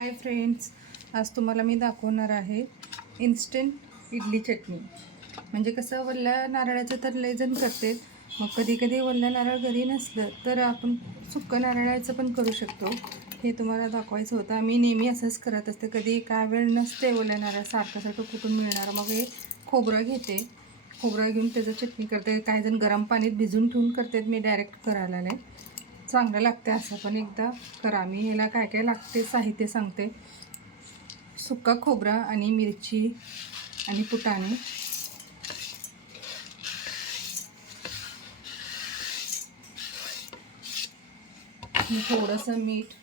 Hi friends, आज तुम्हाला मी दाखवणार आहे इन्स्टंट इडली चटणी. म्हणजे कसं, वल्ल्या नारळाचं तर लय जण करते. मग कधी कधी वल्ल्या नारळ घरी नसलं तर आपण सुक्कं नारळाचं पण करू शकतो. हे तुम्हाला दाखवायचं होतं. मी नेहमी असंच करत असते. कधी काय वेळ नसते वल्ल्या नारळ सारखं सारखं कुठून मिळणार, मग हे खोबरं घेते. खोबरं घेऊन त्याचं चटणी करते. काही जण गरम पाणीत भिजून ठेवून करतात, मी डायरेक्ट करायला नाही. चांगलं लागते असं पण एकदा करा. मी ह्याला काय काय लागते साहित्य सांगते. सुका खोबरा आणि मिरची आणि फुटाणे, थोडंसं मीठ,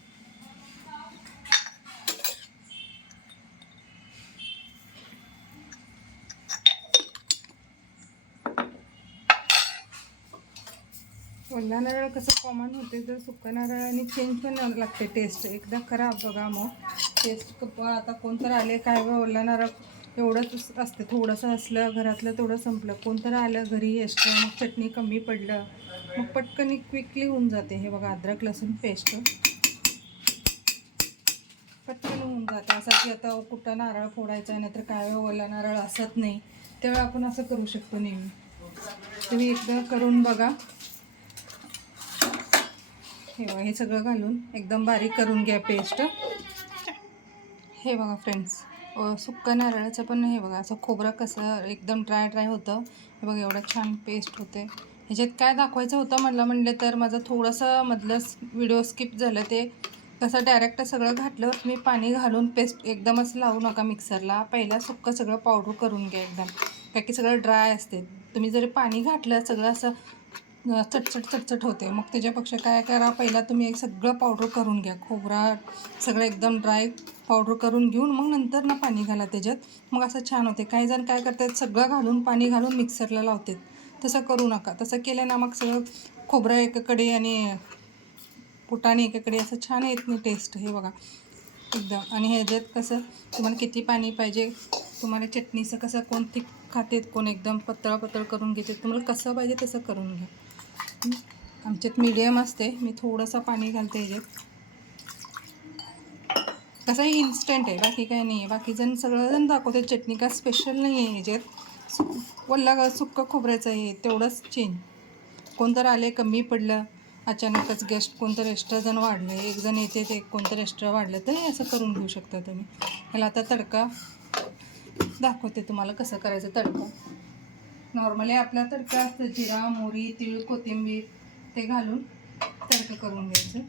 ओला नारळ कसं कॉमन होते, तर सुका नारळाने चेंज पण लागते टेस्ट. एकदा करा बघा, मग टेस्ट. आता कोणतं आले काय वेळ ओला नारळ एवढंच असते, थोडंसं असलं घरातलं तेवढं संपलं. कोणतं आलं घरी एक्स्ट्रा, मग चटणी कमी पडलं, मग पटकन क्विकली होऊन जाते. हे बघा, अद्रक लसूण पेस्ट पटकन होऊन जाते. असं की आता कुठं नारळ फोडायचा आहे, नाहीतर काय वेळ ओला नारळ असत नाही, तेव्हा आपण असं करू शकतो नेहमी. तुम्ही एकदा करून बघा. हे बघा, हे सगळं घालून एकदम बारीक करून घ्या पेस्ट. हे बघा फ्रेंड्स, सुक्का नारळाचं पण हे बघा, असं खोबरं कसं एकदम ड्राय होतं. हे बघा, एवढं छान पेस्ट होते. ह्याच्यात काय दाखवायचं होतं म्हणलं तर माझं थोडंसं मधलं व्हिडिओ स्किप झालं. ते कसं डायरेक्ट सगळं घातल्यावर मी पाणी घालून पेस्ट एकदमच लावू नका मिक्सरला. पहिला सुक्कं सगळं पावडर करून घ्या एकदम, काय की सगळं ड्राय असते. तुम्ही जरी पाणी घातलं सगळं असं चटचट होते. मग त्याच्यापेक्षा काय करा, पहिला तुम्ही सगळं पावडर करून घ्या. खोबरा सगळं एकदम ड्राय पावडर करून घेऊन मग नंतर ना पाणी घाला त्याच्यात, मग असं छान होते. काही जण काय करतात, सगळं घालून पाणी घालून मिक्सरला लावतात. तसं करू नका. तसं केलं ना मग सगळं खोबरं एकाकडे आणि फुटाणे एकाकडे, असं छान येत नाही टेस्ट. हे बघा एकदम. आणि ह्याच्यात कसं तुम्हाला किती पाणी पाहिजे, तुम्हाला चटणीचं कसं कोण थिक खाते, कोण एकदम पातळ करून घेते, तुम्हाला कसं पाहिजे तसं करून घ्या. आमच्यात मीडियम असते. मी थोडंसं पाणी घालते ह्याच्यात. कसं इन्स्टंट आहे, बाकी काही नाही आहे. बाकीजण सगळंजण दाखवते चटणी, का स्पेशल नाही आहे ह्याच्यात. वल्ला सुक्कं खोबऱ्याचं आहे तेवढंच चेंज. कोणतर आले कमी पडलं, अचानकच गेस्ट कोणतं एक्स्ट्रा जण वाढलं, एक जण येते ते कोणतं एक्स्ट्रा वाढलं, तर असं करून घेऊ शकता तुम्ही. ह्याला आता तडका दाखवते तुम्हाला कसं करायचं. तडका नॉर्मली आपला तडका असतं, जिरा मोहरी तीळ कोथिंबीर ते घालून तडका करून घ्यायचं.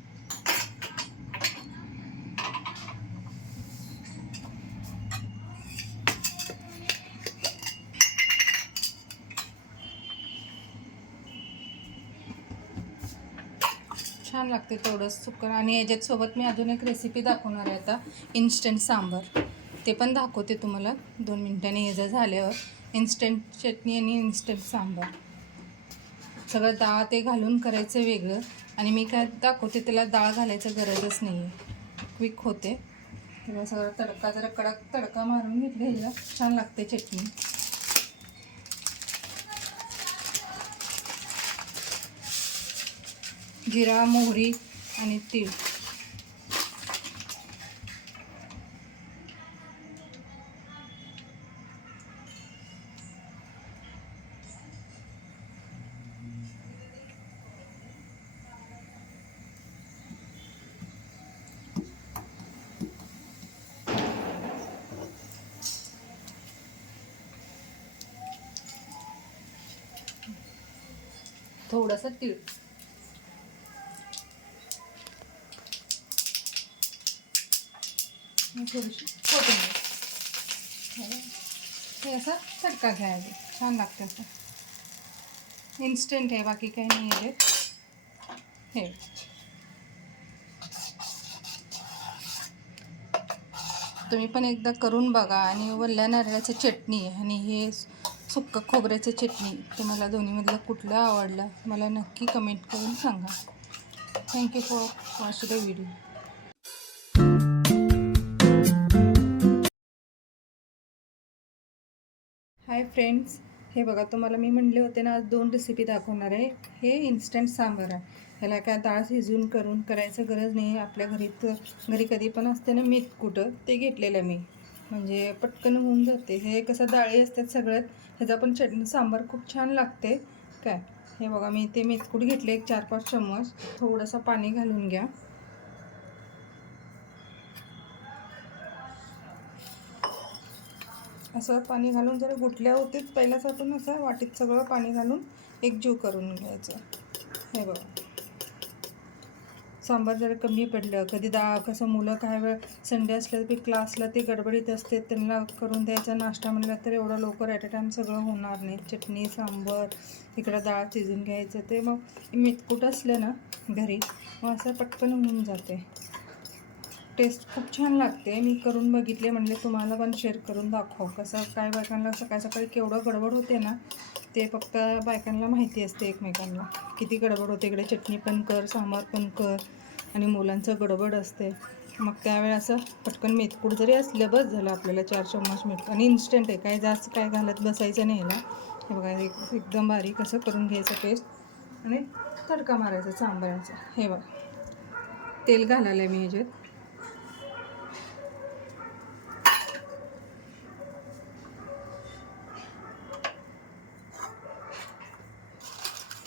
छान लागते तेवढंच सुक्कं. आणि याच्यात सोबत मी अजून एक रेसिपी दाखवणार आहे आता, इन्स्टंट सांबार. ते पण दाखवते तुम्हाला 2 मिनिटांनी. हे जर झाल्यावर इन्स्टंट चटणी आणि इन्स्टंट सांबार, सगळं डाळ ते घालून करायचं वेगळं. आणि मी काय दाखवते त्याला डाळ घालायचं गरजच नाही आहे, क्विक होते. तेव्हा सगळं तडका जरा कडक तडका मारून घेतले, ह्याला छान लागते चटणी. जिरा मोहरी आणि तीळ, थोडंसं तीळ, थोडीशी कोथिंबीर. हे असं तडका घ्यायचा, छान लागतं. असं इन्स्टंट आहे, बाकी काही नाही आहे. हे तुम्ही पण एकदा करून बघा. आणि वल्ल्या नारळाची चटणी आणि हे सुक्कं खोबऱ्याचं चटणी, तुम्हाला दोन्हीमधलं कुठलं आवडलं मला नक्की कमेंट करून सांगा. Thank you for watch the video. Hi friends, हे बघा, तुम्हाला मी म्हणले होते ना आज 2 रेसिपी दाखवणार आहे. हे इन्स्टंट सांबार आहे. ह्याला काय डाळ शिजून करायचं गरज नाही. आपल्या घरी कधी पण असते ना मीठ कुठं, ते घेतलेलं मी, म्हणजे पटकन होऊन जाते. हे कसं डाळी असतात सगळ्यात, ह्याचा पण चटणी सांबार खूप छान लागते. काय हे बघा, मी ते मेथकूट घेतले एक 4-5 चम्मच. थोडंसं पाणी घालून घ्या. असं पाणी घालून जरा गुटल्या होते पहिल्याच, आपण असं वाटीत सगळं पाणी घालून एकजीव करून घ्यायचं. हे बघा, सांबार जरा कमी पडलं, कधी कसं मुलं काय वेळ संडे असलं की क्लासला ते गडबडीत असते, त्यांना करून द्यायचा नाश्ता म्हणलं तर एवढं लवकर ॲट अ टाईम सगळं होणार नाही. चटणी सांबार इकडं डाळ शिजून घ्यायचं, ते मग मेथकूट असलं ना घरी मग असं पटकन होऊन जाते. टेस्ट खूप छान लागते. मी करून बघितले, म्हणले तुम्हाला पण शेअर करून दाखव. कसं काय बायकांना सकाळी सकाळी केवढं गडबड होते ना, ते फक्त बायकांना माहिती असते एकमेकांना किती गडबड होते. इकडे चटणी पण कर, सांबार पण कर, आणि मुलांचं गडबड असते. मग त्यावेळी असं पटकन मेथकूट जरी असलं बस झालं आपल्याला. 4 चम्मच मेथकूट, आणि इन्स्टंट आहे, काय जास्त काय घालत बसायचं नाही ह्याला. हे बघा, एकदम बारीक असं करून घ्यायचं पेस्ट, आणि तडका मारायचा सांबाराचा. हे बघा, तेल घालायला आहे मी ह्याच्यात.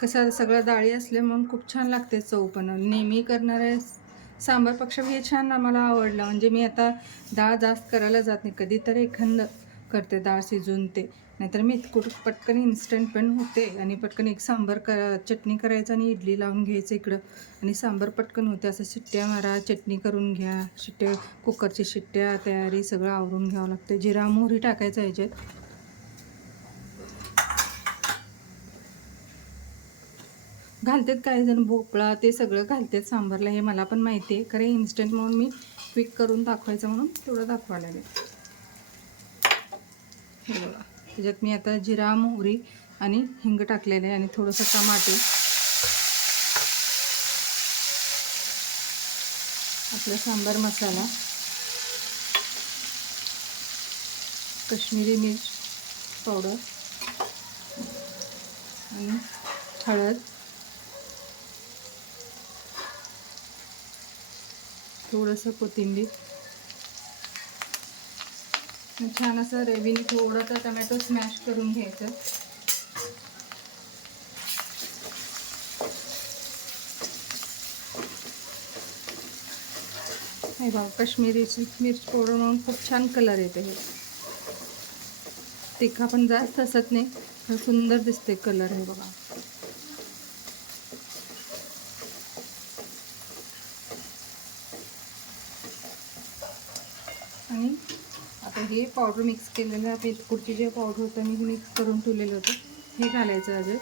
कसं सगळ्या डाळी असल्या म्हणून खूप छान लागते चव पण. नेहमी करणाऱ्या सांबारपेक्षा हे छान आम्हाला आवडलं. म्हणजे मी आता डाळ जास्त करायला जात नाही, कधीतरी एखादं करते डाळ शिजून ते. नाहीतर मेथकूट पटकन इन्स्टंट पण होते, आणि पटकन एक सांबार चटणी करायचं आणि इडली लावून घ्यायचं इकडं, आणि सांबार पटकन होते. असं शिट्ट्या मारा, चटणी करून घ्या, कुकरची शिट्ट्या तयारी सगळं आवरून घ्यावं लागते. जिरा मोहरी टाकायचं ह्याच्यात. घालतात काही जण भोपळा, ते सगळं घालतात सांबारला, हे मला पण माहिती आहे. खरं इन्स्टंट म्हणून मी क्विक करून दाखवायचं म्हणून तेवढं दाखवायला लागेल. हे बघा, त्याच्यात मी आता जिरा मोहरी आणि हिंग टाकलेलं आहे, आणि थोडंसं टमाटे, आपला सांबार मसाला, कश्मीरी मिर्च पावडर, आणि हळद, थोडंसं कोथिंबीर, छान असं रेव्हीने थोडंसं टमॅटो स्मॅश करून घ्यायचं. हे बघा, कश्मीरी मिर्च पावडर म्हणून खूप छान कलर येते. हे तिखा पण जास्त असत नाही, तर सुंदर दिसते कलर. हे बघा, आणि आता हे पावडर मिक्स केलेलं, मेथकूटची जे पावडर होतं मी मिक्स करून ठेवलेलं होतं, हे घालायचं अजून.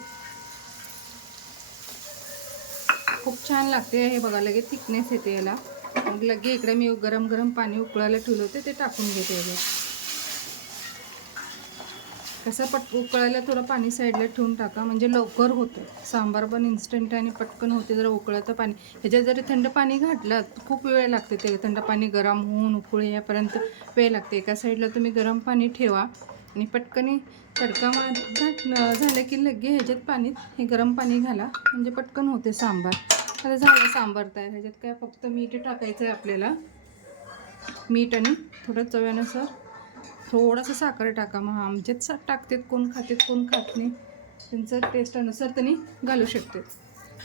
खूप छान लागते. हे बघा, लगेच थिकनेस येते याला. मग लगे इकडे मी गरम पाणी उकळायला ठेवलं होते, ते टाकून घेते याच्यात. कसं उकळायला थोडं पाणी साईडला ठेवून टाका, म्हणजे लवकर होतं. सांबार पण इन्स्टंट आणि पटकन होते. जरा उकळतं पाणी, ह्याच्यात जरी थंड पाणी घातलं खूप वेळ लागते. ते थंड पाणी गरम होऊन उकळी यापर्यंत वेळ लागते. एका साईडला तुम्ही गरम पाणी ठेवा, आणि पटकन तडका झालं की लगे ह्याच्यात पाणी, हे गरम पाणी घाला, म्हणजे पटकन होते सांबार. आता झालं सांबार तयार. ह्याच्यात काय फक्त मीठ टाकायचं आहे आपल्याला, मीठ आणि थोडं चव्यानुसार थोडंसं साखर टाका. मग आमच्यात टाकतात, कोण खातात कोण खात नाही, त्यांचं टेस्ट अनुसार त्यांनी घालू शकते.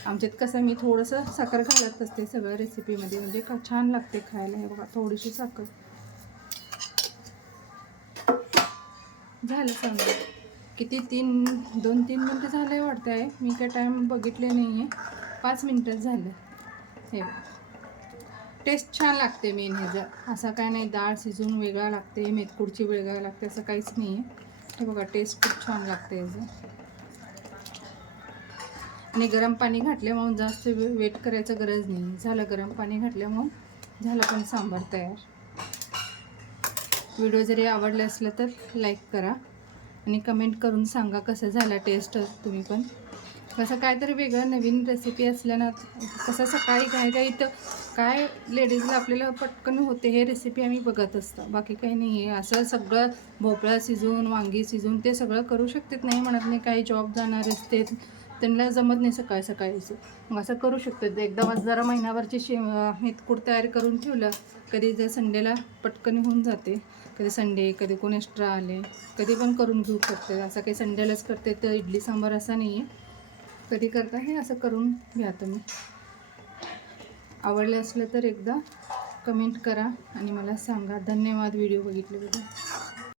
आमच्यात कसं मी थोडंसं साखर घालत असते सगळ्या रेसिपीमध्ये, म्हणजे छान लागते खायला. हे बघा, थोडीशी साखर. झालं सांबार. किती 2-3 मिनटं झालं वाटतं आहे, मी काय टाईम बघितले नाही आहे. 5 मिनटंच झालं. हे टेस्ट छान लागते. मेन ह्याचं असं काय नाही, डाळ शिजून वेगळा लागते, मेथकूटची वेगळा लागते, असं काहीच नाही आहे. हे बघा, टेस्ट खूप छान लागते ह्याचं. आणि गरम पाणी घातल्यामुळे जास्त वेट करायचं गरज नाही. झालं, गरम पाणी घातल्यामुळे झालं पण सांबार तयार. व्हिडिओ जरी आवडले असलं तर लाईक करा, आणि कमेंट करून सांगा कसं झालं टेस्ट. तुम्ही पण कसं काहीतरी वेगळं नवीन रेसिपी असल्या ना, कसं सकाळी काय इथं काय लेडीजला आपल्याला पटकन होते, हे रेसिपी आम्ही बघत असतो, बाकी काही नाही आहे. असं सगळं भोपळा शिजवून, वांगी शिजवून ते सगळं करू शकतात, नाही म्हणत नाही. काही जॉब जाणार असते, त्यांना जमत नाही सकाळी सकाळीचं. मग असं करू शकतो. एकदा जरा महिनाभरची मेथकूट तयार करून ठेवलं, कधी जर संडेला पटकन होऊन जाते. कधी संडे, कधी कोण एक्स्ट्रा आले, कधी पण करून घेऊ शकते. असं काही संडेलाच करते तर इडली सांबार असा नाही आहे, कधी करता हे असं करून घ्या तुम्ही. आवडलं असलं तर एकदा कमेंट करा आणि मला सांगा. धन्यवाद व्हिडिओ बघितल्याबद्दल.